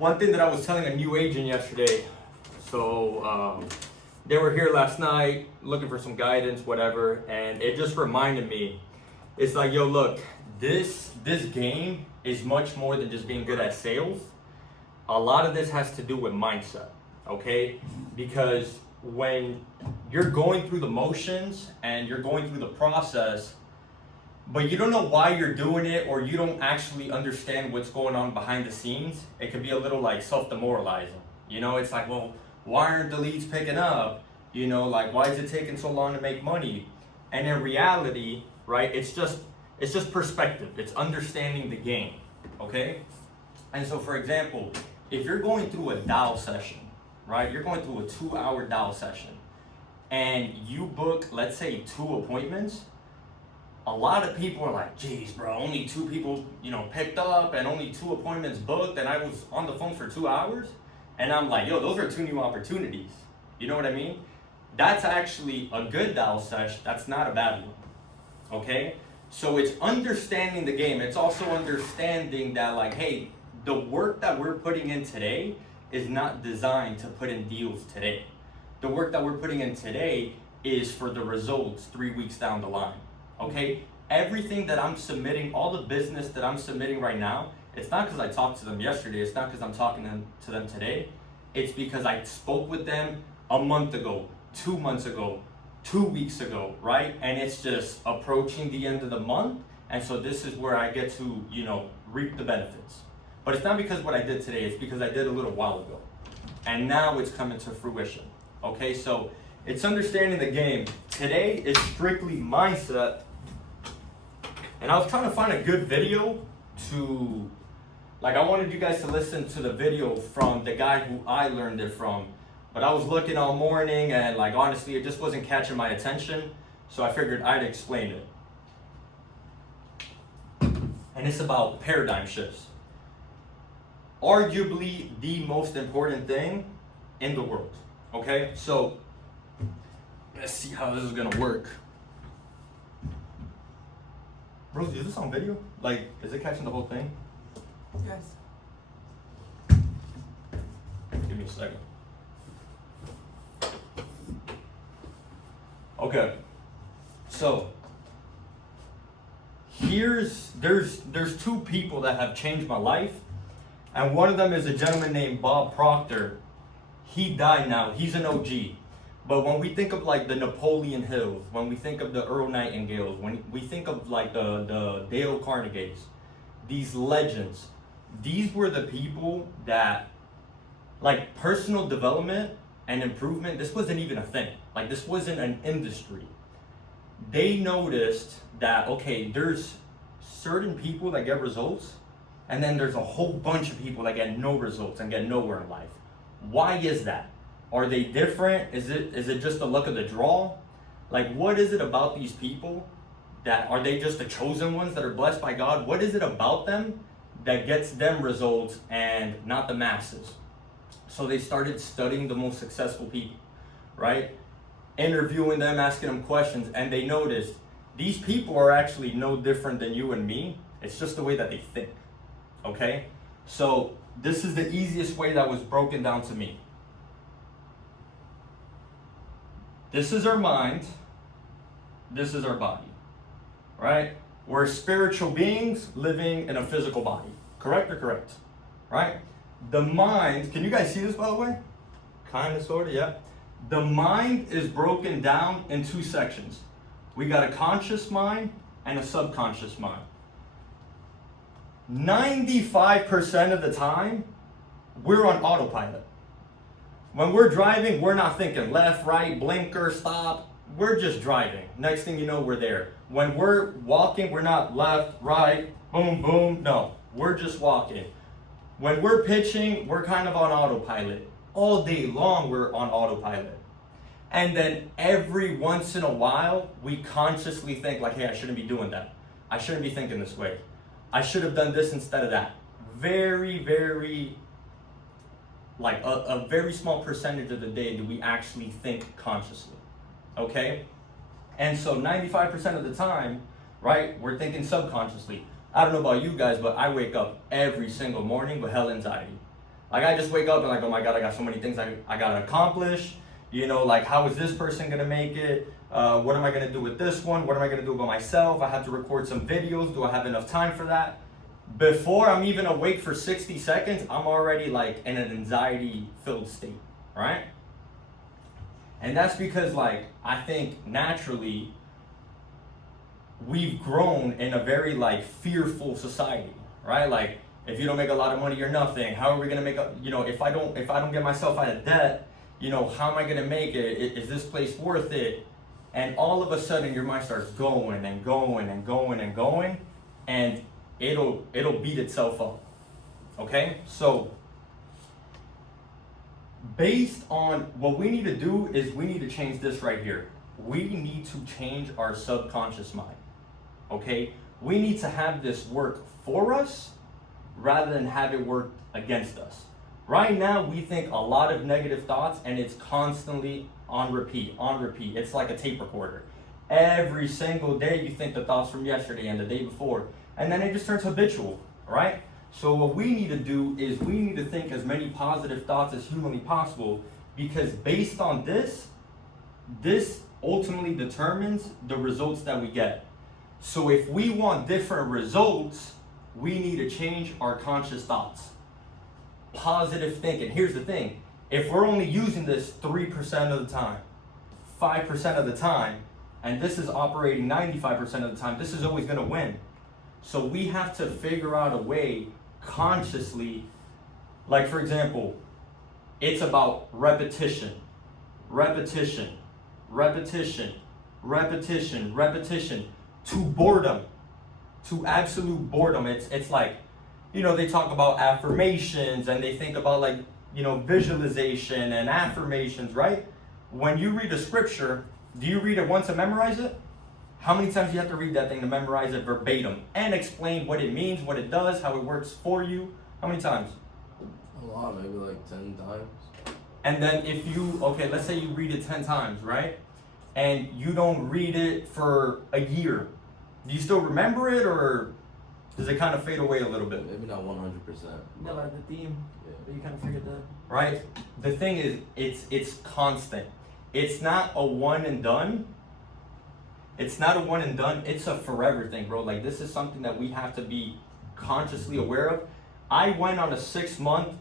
one thing that I was telling a new agent yesterday, so they were here last night looking for some guidance, whatever, and it just reminded me, it's like, yo, look, this game is much more than just being good at sales. A lot of this has to do with mindset, okay? Because when you're going through the motions and you're going through the process, but you don't know why you're doing it, or you don't actually understand what's going on behind the scenes, it can be a little like self-demoralizing. You know, it's like, well, why aren't the leads picking up? You know, like, why is it taking so long to make money? And in reality, right, it's just perspective. It's understanding the game, okay? And so, for example, if you're going through a dial session, right, you're going through a 2-hour dial session, and you book, let's say, 2 appointments, a lot of people are like, geez, bro, only 2 people, picked up and only 2 appointments booked, and I was on the phone for 2 hours. And I'm like, yo, those are 2 new opportunities. You know what I mean? That's actually a good dial sesh. That's not a bad one. Okay? So it's understanding the game. It's also understanding that, like, hey, the work that we're putting in today is not designed to put in deals today. The work that we're putting in today is for the results 3 weeks down the line. Okay, everything that I'm submitting, all the business that I'm submitting right now, it's not because I talked to them yesterday, it's not because I'm talking to them today, it's because I spoke with them a month ago, 2 months ago, 2 weeks ago, right? And it's just approaching the end of the month, and so this is where I get to, reap the benefits. But it's not because what I did today, it's because I did a little while ago. And now it's coming to fruition, okay? So it's understanding the game. Today is strictly mindset. And I was trying to find a good video to, I wanted you guys to listen to the video from the guy who I learned it from. But I was looking all morning and, honestly, it just wasn't catching my attention. So I figured I'd explain it. And it's about paradigm shifts. Arguably the most important thing in the world. Okay? So let's see how this is gonna work. Rosie, is this on video? Is it catching the whole thing? Yes. Give me a second. Okay. So there's 2 people that have changed my life, and one of them is a gentleman named Bob Proctor. He died now. He's an OG. But when we think of the Napoleon Hills, when we think of the Earl Nightingales, when we think of the Dale Carnegies, these legends, these were the people that, personal development and improvement, this wasn't even a thing. This wasn't an industry. They noticed that, okay, there's certain people that get results, and then there's a whole bunch of people that get no results and get nowhere in life. Why is that? Are they different? Is it just the luck of the draw? What is it about these people are they just the chosen ones that are blessed by God? What is it about them that gets them results and not the masses? So they started studying the most successful people, right? Interviewing them, asking them questions, and they noticed these people are actually no different than you and me. It's just the way that they think, okay? So this is the easiest way that was broken down to me. This is our mind, this is our body, right? We're spiritual beings living in a physical body. Correct or correct? Right? The mind, can you guys see this, by the way? Kind of, sort of, yeah. The mind is broken down in 2 sections. We got a conscious mind and a subconscious mind. 95% of the time, we're on autopilot. When we're driving, we're not thinking left, right, blinker, stop. We're just driving. Next thing you know, we're there. When we're walking, we're not left, right, boom, boom. No, we're just walking. When we're pitching, we're kind of on autopilot. All day long, we're on autopilot. And then every once in a while, we consciously think hey, I shouldn't be doing that. I shouldn't be thinking this way. I should have done this instead of that. Very, very, a very small percentage of the day do we actually think consciously, okay? And so 95% of the time, right, we're thinking subconsciously. I don't know about you guys, but I wake up every single morning with hell anxiety. Like I just wake up and like, oh my God, I got so many things I gotta accomplish. You know, like how is this person gonna make it? What am I gonna do with this one? What am I gonna do by myself? I have to record some videos. Do I have enough time for that? Before I'm even awake for 60 seconds, I'm already like in an anxiety filled state, right? And that's because like, I think naturally we've grown in a very like fearful society, right? Like if you don't make a lot of money, you're nothing. How are we gonna make a, you know, if I don't get myself out of debt, you know, how am I gonna make it? Is this place worth it? And all of a sudden your mind starts going and going and going and going, and it'll beat itself up. Okay? So based on what we need to do is we need to change this right here. We need to change our subconscious mind. Okay? We need to have this work for us rather than have it work against us. Right now, we think a lot of negative thoughts and it's constantly on repeat, on repeat. It's like a tape recorder. Every single day you think the thoughts from yesterday and the day before, and then it just turns habitual, right? So what we need to do is we need to think as many positive thoughts as humanly possible, because based on this ultimately determines the results that we get. So if we want different results, we need to change our conscious thoughts. Positive thinking. Here's the thing. If we're only using this 3% of the time, 5% of the time, and this is operating 95% of the time, this is always going to win. So we have to figure out a way consciously, like for example, it's about repetition, repetition, repetition, repetition, repetition, to boredom, to absolute boredom. It's like, you know, they talk about affirmations and they think about like, you know, visualization and affirmations, right? When you read a scripture, do you read it once and memorize it? How many times do you have to read that thing to memorize it verbatim and explain what it means, what it does, how it works for you? How many times? A lot, maybe like 10 times. And then if you, okay, let's say you read it 10 times, right? And you don't read it for a year. Do you still remember it, or does it kind of fade away a little bit? Maybe not 100%. Yeah, like the theme. Yeah. But you kind of figured that. Right? The thing is, it's constant. It's not a one and done. It's not a one and done. It's a forever thing, bro. Like this is something that we have to be consciously aware of. I went on a 6-month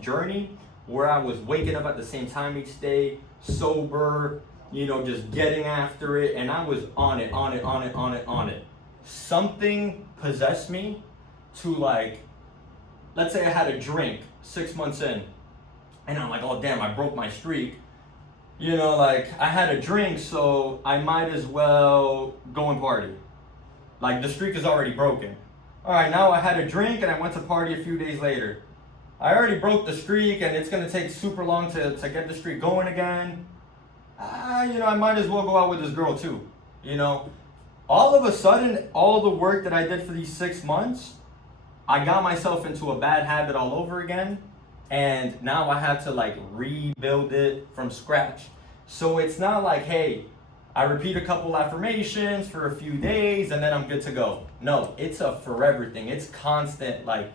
journey where I was waking up at the same time each day, sober, you know, just getting after it, and I was on it. Something possessed me to, like, let's say I had a drink 6 months in, and I'm like, oh damn, I broke my streak. You know, like I had a drink, so I might as well go and party. Like the streak is already broken. All right, now I had a drink and I went to party a few days later. I already broke the streak and it's gonna take super long to get the streak going again. You know, I might as well go out with this girl too. You know, all of a sudden, all the work that I did for these 6 months, I got myself into a bad habit all over again. And now I have to like rebuild it from scratch. So it's not like, hey, I repeat a couple affirmations for a few days and then I'm good to go. No, it's a forever thing. It's constant. Like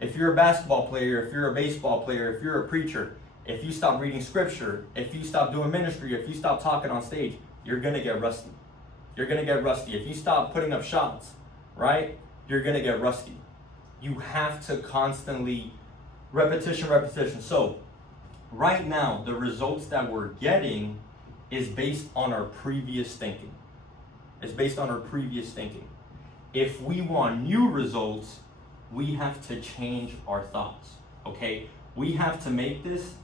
if you're a basketball player, if you're a baseball player, if you're a preacher, if you stop reading scripture, if you stop doing ministry, if you stop talking on stage, you're gonna get rusty. You're gonna get rusty. If you stop putting up shots, right? You're gonna get rusty. You have to constantly repetition. So right now, the results that we're getting is based on our previous thinking. It's based on our previous thinking. If we want new results, we have to change our thoughts, okay? We have to make this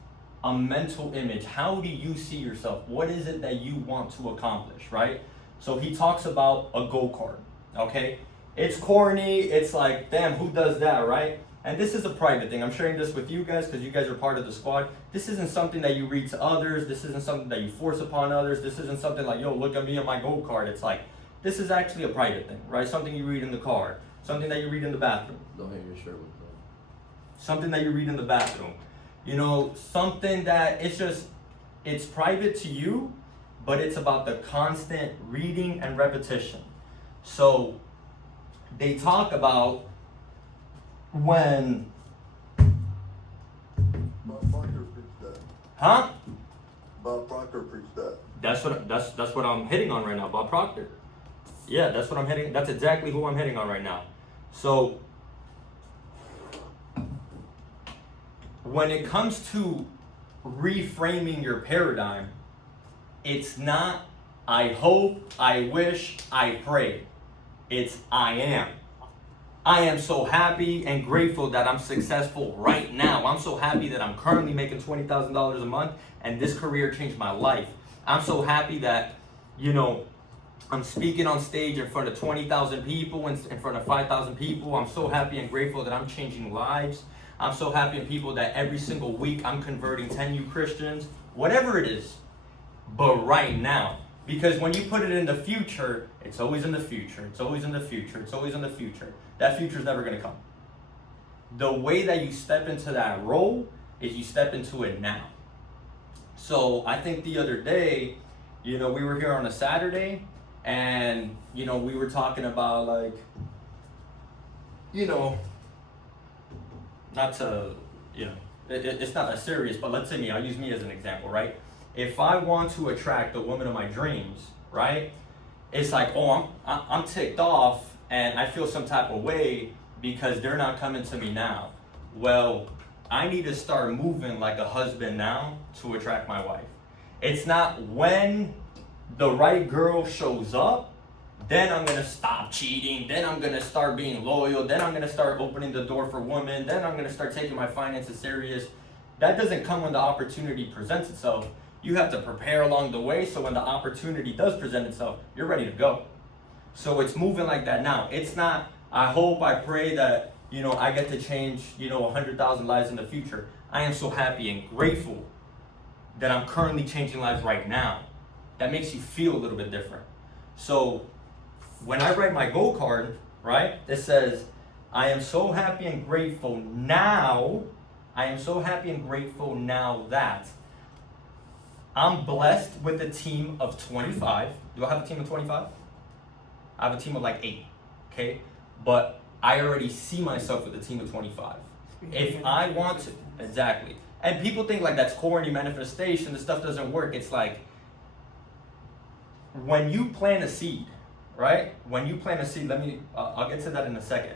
a mental image. How do you see yourself? What is it that you want to accomplish, right? So he talks about a go-kart, okay? It's corny, it's like, damn, who does that, right? And this is a private thing. I'm sharing this with you guys because you guys are part of the squad. This isn't something that you read to others. This isn't something that you force upon others. This isn't something like, yo, look at me on my go-kart. It's like, this is actually a private thing, right? Something you read in the car. Something that you read in the bathroom. Don't hit your shirt with that. Something that you read in the bathroom. You know, something that it's private to you, but it's about the constant reading and repetition. So they talk about when Huh? Bob Proctor preached that. That's what I'm hitting on right now, Bob Proctor. Yeah, that's what I'm hitting. That's exactly who I'm hitting on right now. So when it comes to reframing your paradigm, it's not I hope, I wish, I pray. It's I am. I am so happy and grateful that I'm successful right now. I'm so happy that I'm currently making $20,000 a month and this career changed my life. I'm so happy that, I'm speaking on stage in front of 20,000 people, in front of 5,000 people. I'm so happy and grateful that I'm changing lives. I'm so happy and people that every single week I'm converting 10 new Christians, whatever it is. But right now, because when you put it in the future, it's always in the future. It's always in the future. It's always in the future. That future is never going to come. The way that you step into that role is you step into it now. So I think the other day, we were here on a Saturday and, we were talking about not to, it's not that serious, but let's say I'll use me as an example, right? If I want to attract the woman of my dreams, right? It's like, oh, I'm ticked off and I feel some type of way because they're not coming to me now. Well, I need to start moving like a husband now to attract my wife. It's not when the right girl shows up, then I'm gonna stop cheating, then I'm gonna start being loyal, then I'm gonna start opening the door for women, then I'm gonna start taking my finances serious. That doesn't come when the opportunity presents itself. You have to prepare along the way so when the opportunity does present itself, you're ready to go. So it's moving like that now. It's not, I hope, I pray that, I get to change, 100,000 lives in the future. I am so happy and grateful that I'm currently changing lives right now. That makes you feel a little bit different. So when I write my goal card, right, it says, I am so happy and grateful now. I am so happy and grateful now that I'm blessed with a team of 25. Do I have a team of 25? I have a team of 8, okay? But I already see myself with a team of 25. If I want to, exactly. And people think that's corny manifestation, the stuff doesn't work. It's when you plant a seed, right? When you plant a seed, I'll get to that in a second.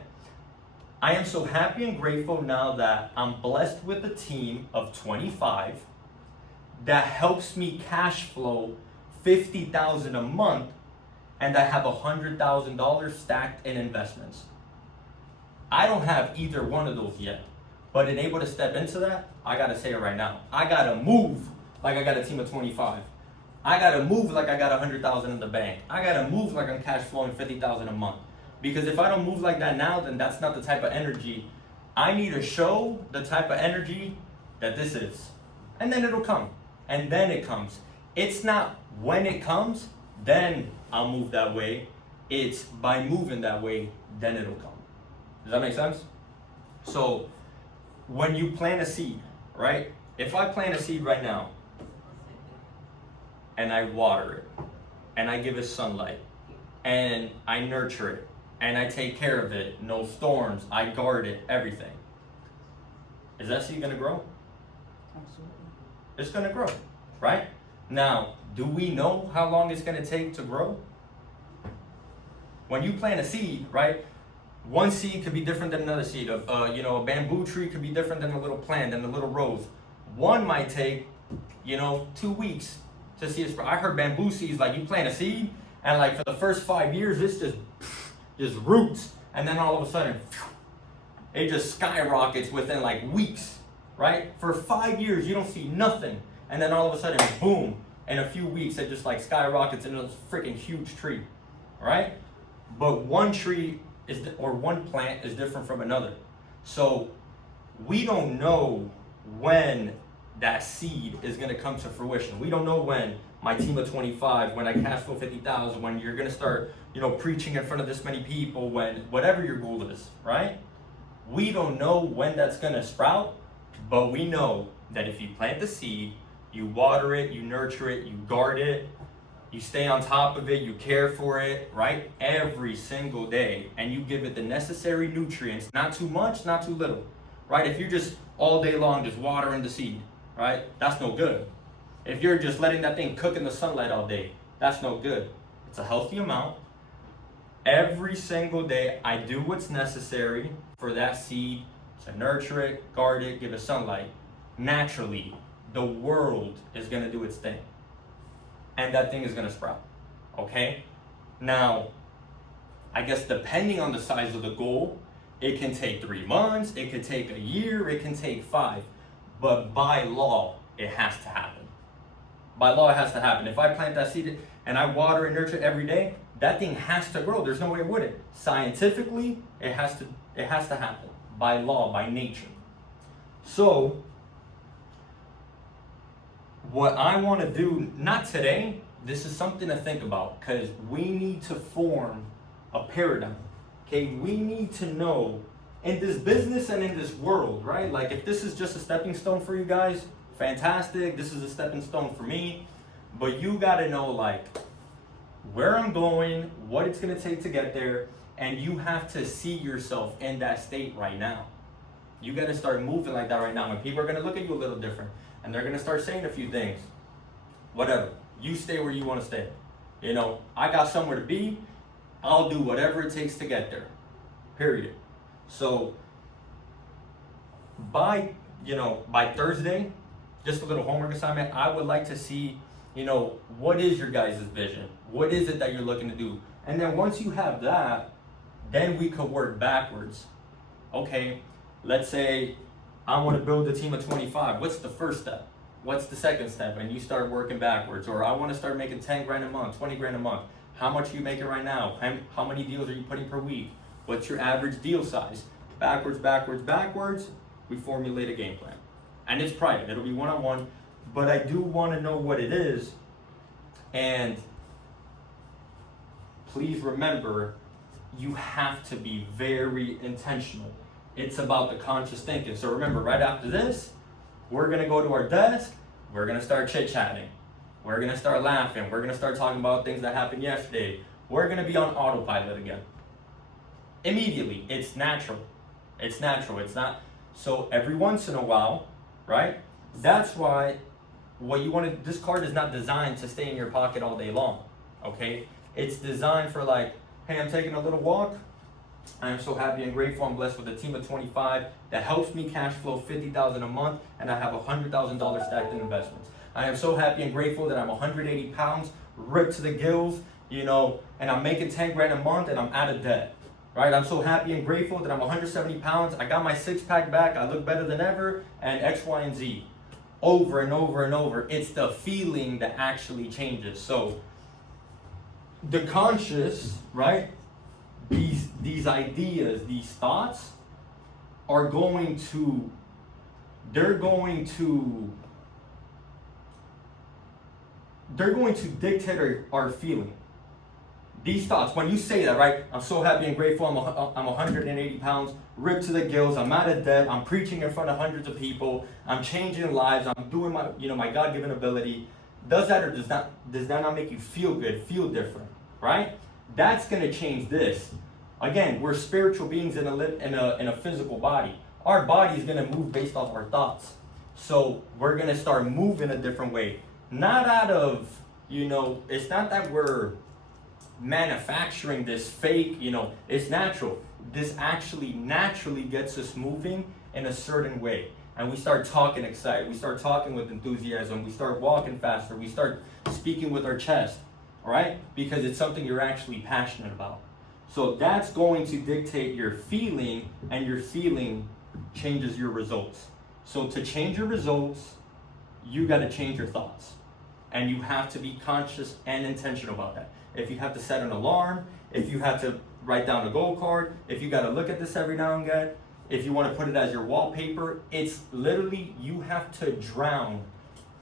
I am so happy and grateful now that I'm blessed with a team of 25 that helps me cash flow $50,000 a month, and I have $100,000 stacked in investments. I don't have either one of those yet, but in able to step into that, I gotta say it right now. I gotta move like I got a team of 25. I gotta move like I got 100,000 in the bank. I gotta move like I'm cash flowing 50,000 a month. Because if I don't move like that now, then that's not the type of energy. I need to show the type of energy that this is. And then it'll come. And then it comes. It's not when it comes, then I'll move that way. It's by moving that way, then it'll come. Does that make sense? So when you plant a seed, right? If I plant a seed right now, and I water it, and I give it sunlight, and I nurture it, and I take care of it, no storms, I guard it, everything. Is that seed gonna grow? Absolutely. It's gonna grow, right? Now, do we know how long it's gonna take to grow? When you plant a seed, right? One seed could be different than another seed. A bamboo tree could be different than a little plant, than a little rose. One might take, 2 weeks to see it sprout. I heard bamboo seeds, you plant a seed, and for the first 5 years, it's just roots, and then all of a sudden, it just skyrockets within weeks, right? For 5 years, you don't see nothing, and then all of a sudden, boom, in a few weeks, it just skyrockets into this freaking huge tree, right? But one tree or one plant is different from another. So we don't know when that seed is gonna come to fruition. We don't know when my team of 25, when I cash flow 50,000, when you're gonna start, preaching in front of this many people, when whatever your goal is, right? We don't know when that's gonna sprout, but we know that if you plant the seed, you water it, you nurture it, you guard it, you stay on top of it, you care for it, right? Every single day, and you give it the necessary nutrients, not too much, not too little, right? If you're just all day long just watering the seed, right? That's no good. If you're just letting that thing cook in the sunlight all day, that's no good. It's a healthy amount. Every single day, I do what's necessary for that seed to nurture it, guard it, give it sunlight. Naturally, the world is going to do its thing. And that thing is going to sprout. Okay? Now, I guess depending on the size of the goal, it can take 3 months, it could take a year, it can take 5. But by law, it has to happen. By law, it has to happen. If I plant that seed and I water and nurture it every day, that thing has to grow. There's no way it wouldn't. Scientifically, it has to happen. By law, by nature. So, what I want to do, not today, this is something to think about, because we need to form a paradigm. Okay, we need to know in this business and in this world, right? Like, if this is just a stepping stone for you guys, fantastic. This is a stepping stone for me. But you got to know, like, where I'm going, what it's going to take to get there, and you have to see yourself in that state right now. You got to start moving like that right now. And people are going to look at you a little different, and they're going to start saying a few things. Whatever. You stay where you want to stay. You know, I got somewhere to be. I'll do whatever it takes to get there. Period. So by Thursday, just a little homework assignment, I would like to see, what is your guys' vision? What is it that you're looking to do? And then once you have that, then we could work backwards. Okay, let's say I want to build a team of 25. What's the first step? What's the second step? And you start working backwards. Or I want to start making 10 grand a month, 20 grand a month. How much are you making right now? How many deals are you putting per week? What's your average deal size? Backwards, backwards, backwards, we formulate a game plan. And it's private, it'll be one-on-one, but I do want to know what it is. And please remember, you have to be very intentional. It's about the conscious thinking. So remember, right after this, we're going to go to our desk, we're going to start chit-chatting. We're going to start laughing. We're going to start talking about things that happened yesterday. We're going to be on autopilot again. Immediately. It's natural. It's natural. It's not. So every once in a while, right? That's why what you want to, this card is not designed to stay in your pocket all day long. Okay? It's designed for, like, hey, I'm taking a little walk. I am so happy and grateful. I'm blessed with a team of 25 that helps me cash flow $50,000 a month, and I have $100,000 stacked in investments. I am so happy and grateful that I'm 180 pounds, ripped to the gills, and I'm making 10 grand a month and I'm out of debt, right? I'm so happy and grateful that I'm 170 pounds, I got my 6-pack back, I look better than ever, and X, Y, and Z. Over and over and over. It's the feeling that actually changes. So, the conscious, right? These ideas, these thoughts are going to dictate our feeling. These thoughts, when you say that, right? I'm so happy and grateful. I'm 180 pounds, ripped to the gills. I'm out of debt. I'm preaching in front of hundreds of people. I'm changing lives. I'm doing my God-given ability. Does that or does that not make you feel good, feel different, right? That's gonna change this. Again, we're spiritual beings in a physical body. Our body is gonna move based off our thoughts. So we're gonna start moving a different way. Not out of, it's not that we're manufacturing this fake, it's natural. This actually naturally gets us moving in a certain way. And we start talking excited, we start talking with enthusiasm, we start walking faster, we start speaking with our chest, all right? Because it's something you're actually passionate about. So that's going to dictate your feeling, and your feeling changes your results. So to change your results, you got to change your thoughts. And you have to be conscious and intentional about that. If you have to set an alarm, if you have to write down a goal card, if you got to look at this every now and again, if you want to put it as your wallpaper, it's literally, you have to drown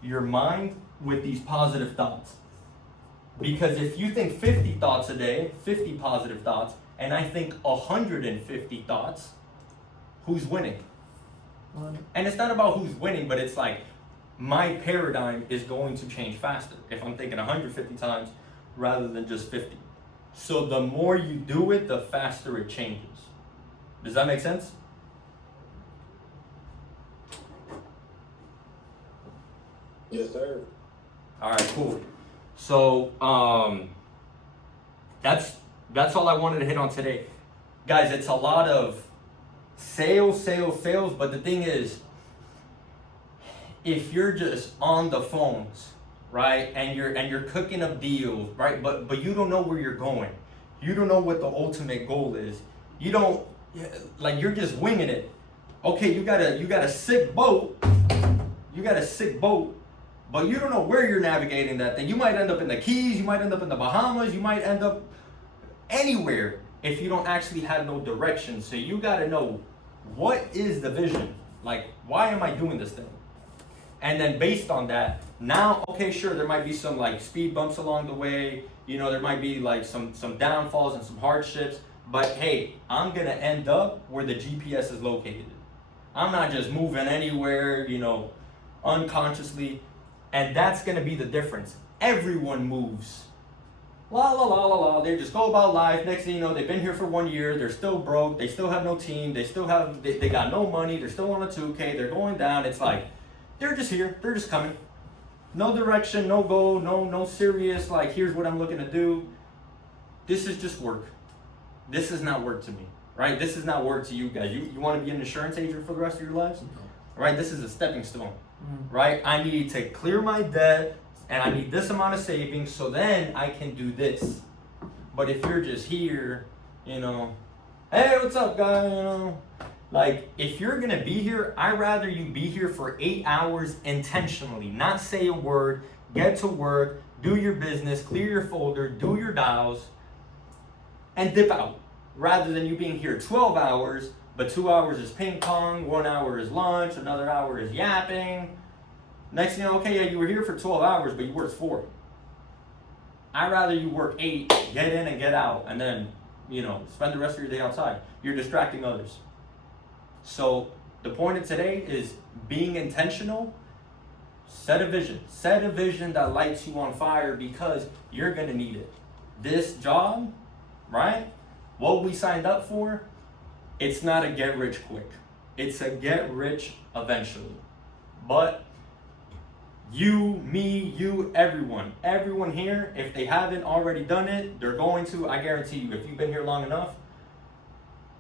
your mind with these positive thoughts. Because if you think 50 thoughts a day, 50 positive thoughts, and I think 150 thoughts, who's winning? And it's not about who's winning, but it's like, my paradigm is going to change faster if I'm thinking 150 times rather than just 50. So the more you do it, the faster it changes. Does that make sense? Yes, sir. All right, cool. So that's all I wanted to hit on today, guys. It's a lot of sales, but the thing is, if you're just on the phones, right, and you're cooking up deals, right, but you don't know where you're going, you don't know what the ultimate goal is, you don't, like, you're just winging it. Okay, you got a sick boat, but you don't know where you're navigating that thing. You might end up in the Keys, you might end up in the Bahamas, you might end up anywhere if you don't actually have no direction. So you got to know, what is the vision? Like, why am I doing this thing? And then based on that, now, okay, sure, there might be some like speed bumps along the way, you know, there might be like some downfalls and some hardships, but hey, I'm gonna end up where the GPS is located. I'm not just moving anywhere, you know, unconsciously. And that's gonna be the difference. Everyone moves. La la la la la. They just go about life. Next thing you know, they've been here for 1 year. They're still broke. They still have no team. They got no money. They're still on a 2K. They're going down. It's like, they're just here. They're just coming. No direction, no goal, no serious, like, here's what I'm looking to do. This is just work. This is not work to me, right? This is not work to you guys. You want to be an insurance agent for the rest of your lives? Right? This is a stepping stone. Right? I need to clear my debt and I need this amount of savings so then I can do this. But if you're just here, you know, hey, what's up, guy? You know, like, if you're gonna be here, I'd rather you be here for 8 hours intentionally, not say a word, get to work, do your business, clear your folder, do your dials, and dip out. Rather than you being here 12 hours, but 2 hours is ping pong, 1 hour is lunch, another hour is yapping. Next thing you know, okay, yeah, you were here for 12 hours, but you worked 4. I'd rather you work 8, get in and get out, and then, you know, spend the rest of your day outside. You're distracting others. So the point of today is being intentional. Set a vision that lights you on fire, because you're gonna need it. This job, right? What we signed up for, it's not a get rich quick. It's a get rich eventually. But you, me, you, everyone here, if they haven't already done it, they're going to. I guarantee you, if you've been here long enough,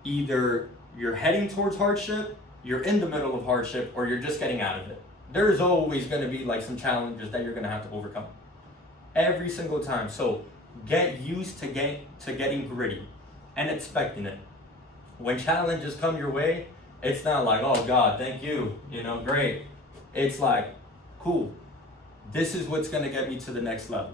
either you're heading towards hardship, you're in the middle of hardship, or you're just getting out of it. There's always going to be like some challenges that you're going to have to overcome. Every single time. So get used to getting gritty and expecting it. When challenges come your way, it's not like, oh God, thank you, you know, great. It's like, cool, this is what's gonna get me to the next level.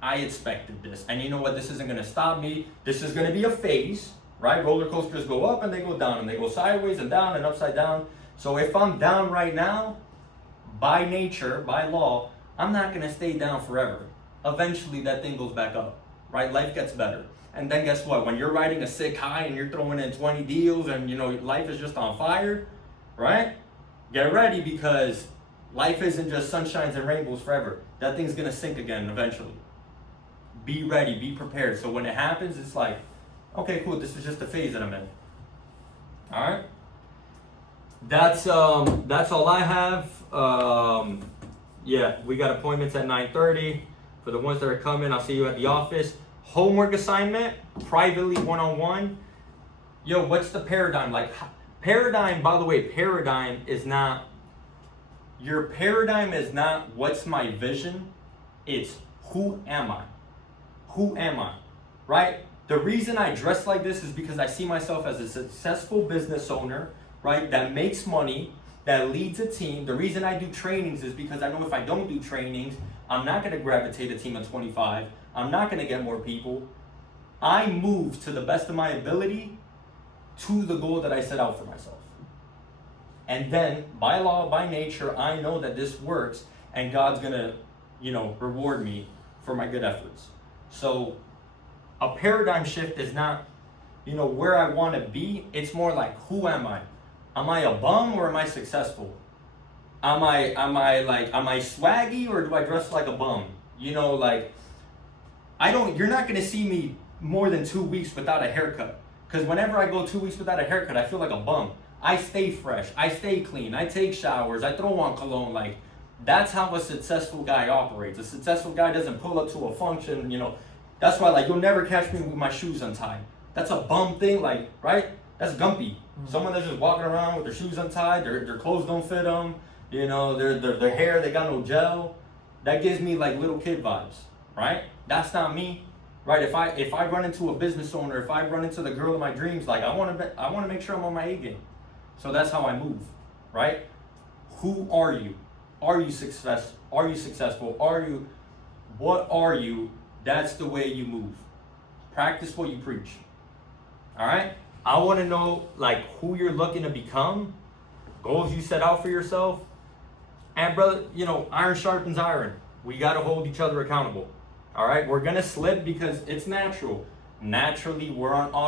I expected this, and you know what, this isn't gonna stop me. This is gonna be a phase, right? Roller coasters go up and they go down, and they go sideways and down and upside down. So if I'm down right now, by nature, by law, I'm not gonna stay down forever. Eventually that thing goes back up, right? Life gets better. And then guess what? When you're riding a sick high and you're throwing in 20 deals and, you know, life is just on fire, right? Get ready, because life isn't just sunshines and rainbows forever. That thing's gonna sink again eventually. Be ready, be prepared. So when it happens, it's like, okay, cool, this is just the phase that I'm in. All right? That's all I have. Yeah, we got appointments at 9:30. For the ones that are coming, I'll see you at the office. Homework assignment, privately, one-on-one. Yo, what's the paradigm? Like, paradigm, by the way, paradigm is not, your paradigm is not what's my vision, it's who am I? Who am I? Right? The reason I dress like this is because I see myself as a successful business owner, right, that makes money, that leads a team. The reason I do trainings is because I know if I don't do trainings, I'm not gonna gravitate a team of 25. I'm not gonna get more people. I move to the best of my ability to the goal that I set out for myself. And then, by law, by nature, I know that this works, and God's gonna, you know, reward me for my good efforts. So, a paradigm shift is not, you know, where I wanna be. It's more like, who am I? Am I a bum or am I successful? Am I swaggy or do I dress like a bum? You know, like, you're not gonna see me more than 2 weeks without a haircut. Because whenever I go 2 weeks without a haircut, I feel like a bum. I stay fresh, I stay clean, I take showers, I throw on cologne. Like, That's how a successful guy operates. A successful guy doesn't pull up to a function, you know. That's why, like, you'll never catch me with my shoes untied. That's a bum thing, like, right? That's gumpy. Someone that's just walking around with their shoes untied, their clothes don't fit them, you know, their hair, they got no gel. That gives me like little kid vibes, right? That's not me, right? If I run into a business owner, if I run into the girl of my dreams, like I want to make sure I'm on my A game. So that's how I move, right? Who are you? Are you successful? What are you? That's the way you move. Practice what you preach. All right? I want to know like who you're looking to become, goals you set out for yourself. And brother, you know, iron sharpens iron. We got to hold each other accountable. All right? We're going to slip because it's natural. Naturally, we're on auto.